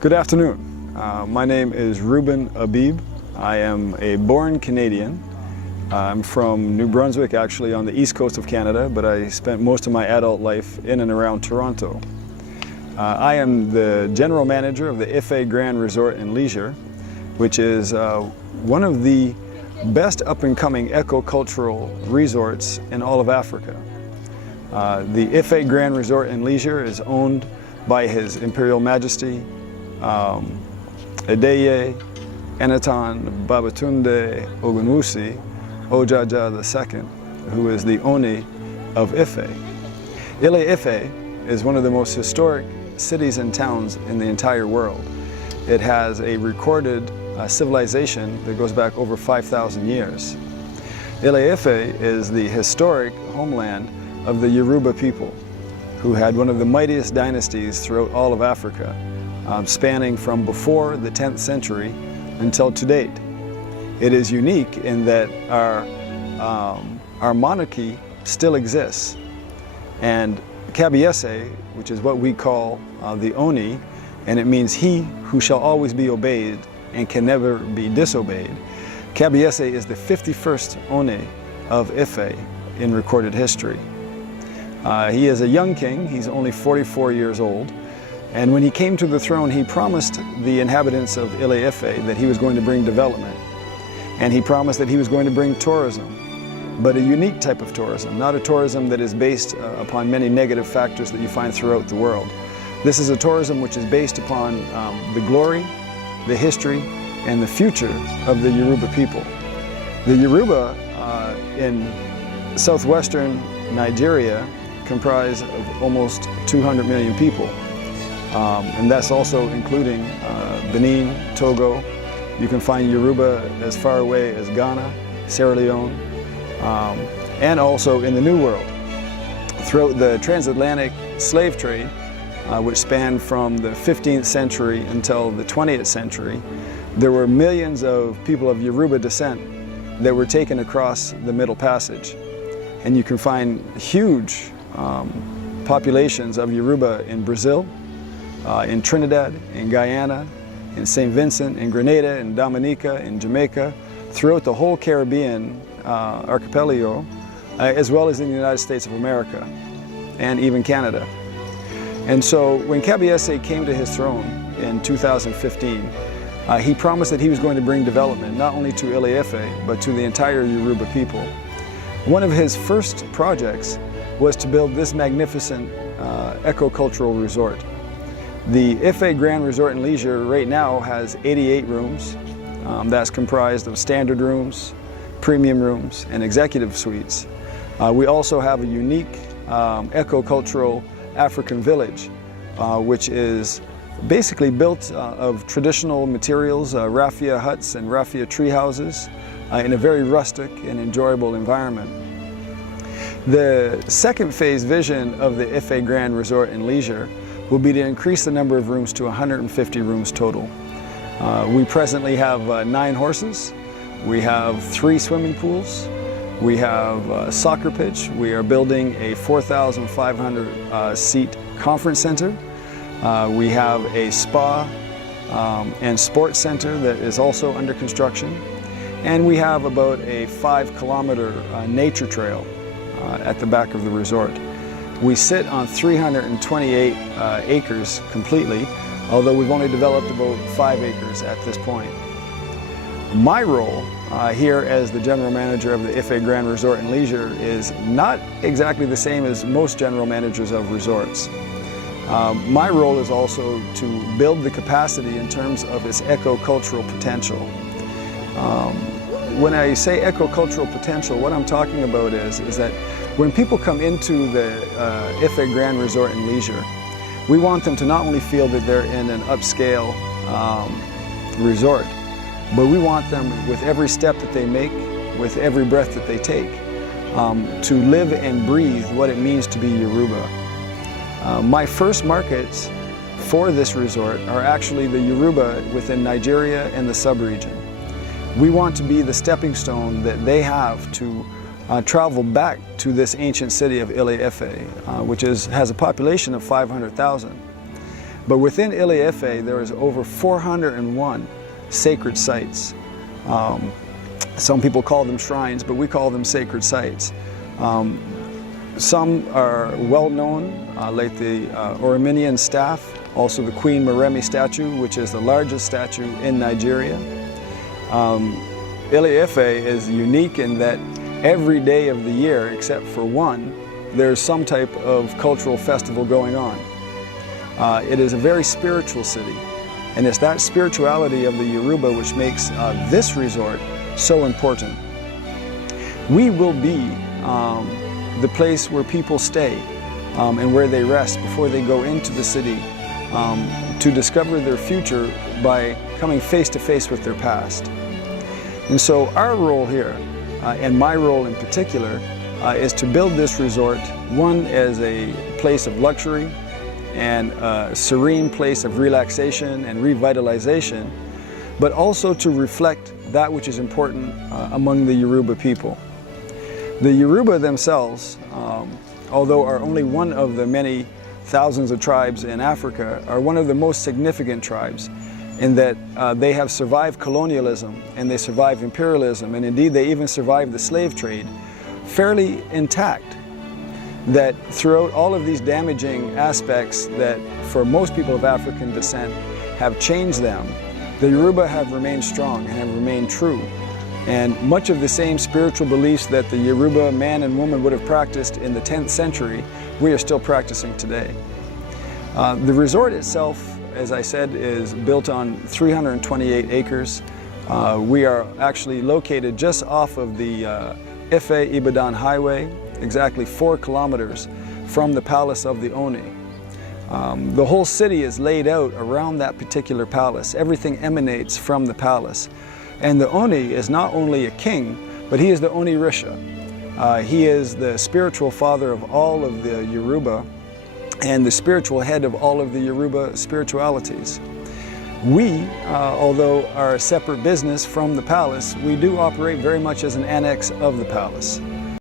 Good afternoon. My name is Ruben Abib. I am a born Canadian. I'm from New Brunswick, actually on the east coast of Canada, but I spent most of my adult life in and around Toronto. I am the general manager of the IFE Grand Resort and Leisure, which is one of the best up-and-coming eco-cultural resorts in all of Africa. The IFE Grand Resort and Leisure is owned by His Imperial Majesty ADEYEYE, ENITAN Babatunde Ogunwusi Ojaja II, who is the OONI of IFE. Ile-Ife is one of the most historic cities and towns in the entire world. It has a recorded civilization that goes back over 5,000 years. Ile-Ife is the historic homeland of the Yoruba people, who had one of the mightiest dynasties throughout all of Africa, spanning from before the 10th century until to date. It is unique in that our monarchy still exists, and Kabiyesi, which is what we call the OONI, and it means he who shall always be obeyed and can never be disobeyed. Kabiyesi is the 51st OONI of IFE in recorded history. He is a young king. He's only 44 years old. And when he came to the throne, he promised the inhabitants of Ile-Ife that he was going to bring development. And he promised that he was going to bring tourism, but a unique type of tourism, not a tourism that is based upon many negative factors that you find throughout the world. This is a tourism which is based upon the glory, the history, and the future of the Yoruba people. The Yoruba in southwestern Nigeria comprise of almost 200 million people. And that's also including Benin, Togo. You can find Yoruba as far away as Ghana, Sierra Leone, and also in the New World. Throughout the transatlantic slave trade, which spanned from the 15th century until the 20th century, there were millions of people of Yoruba descent that were taken across the Middle Passage. And you can find huge populations of Yoruba in Brazil, in Trinidad, in Guyana, in St. Vincent, in Grenada, in Dominica, in Jamaica, throughout the whole Caribbean archipelago, as well as in the United States of America, and even Canada. And so when Kabiyesi came to his throne in 2015, he promised that he was going to bring development, not only to Ile-Ife, but to the entire Yoruba people. One of his first projects was to build this magnificent eco-cultural resort. The IFE Grand Resort and Leisure right now has 88 rooms. That's comprised of standard rooms, premium rooms, and executive suites. We also have a unique eco-cultural African village, which is basically built of traditional materials, raffia huts and raffia tree houses, in a very rustic and enjoyable environment. The second phase vision of the IFE Grand Resort and Leisure will be to increase the number of rooms to 150 rooms total. We presently have 9 horses, we have 3 swimming pools, we have a soccer pitch, we are building a 4,500 seat conference center, we have a spa and sports center that is also under construction, and we have about a 5-kilometer nature trail at the back of the resort. We sit on 328 acres completely, although we've only developed about 5 acres at this point. My role here as the general manager of the IFE Grand Resort and Leisure is not exactly the same as most general managers of resorts. My role is also to build the capacity in terms of its eco-cultural potential. When I say eco-cultural potential, what I'm talking about is that when people come into the IFE Grand Resort and Leisure, we want them to not only feel that they're in an upscale resort, but we want them, with every step that they make, with every breath that they take, to live and breathe what it means to be Yoruba. My first markets for this resort are actually the Yoruba within Nigeria and the sub-region. We want to be the stepping stone that they have to travel back to this ancient city of Ile-Ife, which has a population of 500,000. But within ADEYEYE, there is over 401 sacred sites. Some people call them shrines, but we call them sacred sites. Some are well known, like the Orominian staff, also the Queen Moremi statue, which is the largest statue in Nigeria. ADEYEYE is unique in that every day of the year, except for one, there's some type of cultural festival going on. It is a very spiritual city, and it's that spirituality of the Yoruba which makes this resort so important. We will be the place where people stay and where they rest before they go into the city to discover their future by coming face to face with their past. And so our role here, and my role in particular, is to build this resort, one, as a place of luxury and a serene place of relaxation and revitalization, but also to reflect that which is important among the Yoruba people. The Yoruba themselves, although are only one of the many thousands of tribes in Africa, are one of the most significant tribes in that they have survived colonialism and they survived imperialism, and indeed they even survived the slave trade fairly intact. That throughout all of these damaging aspects that for most people of African descent have changed them, the Yoruba have remained strong and have remained true. And much of the same spiritual beliefs that the Yoruba man and woman would have practiced in the 10th century, we are still practicing today. The resort itself, as I said, is built on 328 acres. We are actually located just off of the IFE-Ibadan highway, exactly 4 kilometers from the palace of the OONI. The whole city is laid out around that particular palace. Everything emanates from the palace. And the OONI is not only a king, but he is the OONI Risha. He is the spiritual father of all of the Yoruba and the spiritual head of all of the Yoruba spiritualities. We, although are a separate business from the palace, we do operate very much as an annex of the palace.